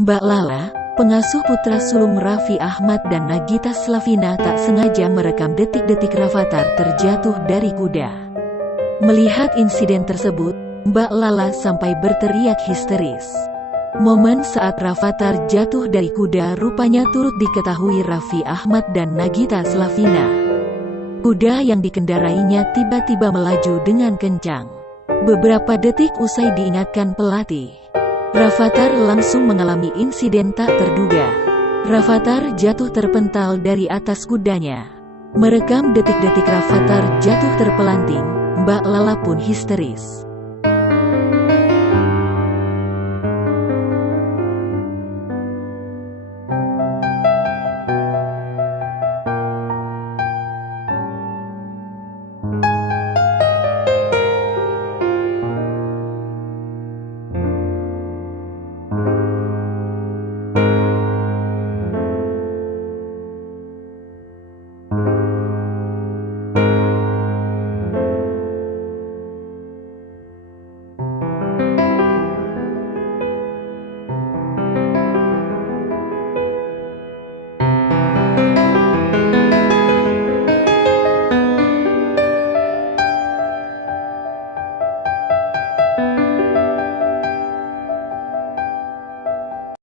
Mbak Lala, pengasuh putra sulung Raffi Ahmad dan Nagita Slavina tak sengaja merekam detik-detik Rafatar terjatuh dari kuda. Melihat insiden tersebut, Mbak Lala sampai berteriak histeris. Momen saat Rafatar jatuh dari kuda rupanya turut diketahui Raffi Ahmad dan Nagita Slavina. Kuda yang dikendarainya tiba-tiba melaju dengan kencang. Beberapa detik usai diingatkan pelatih, Rafatar langsung mengalami insiden tak terduga. Rafatar jatuh terpental dari atas kudanya. Merekam detik-detik Rafatar jatuh terpelanting, Mbak Lala pun histeris.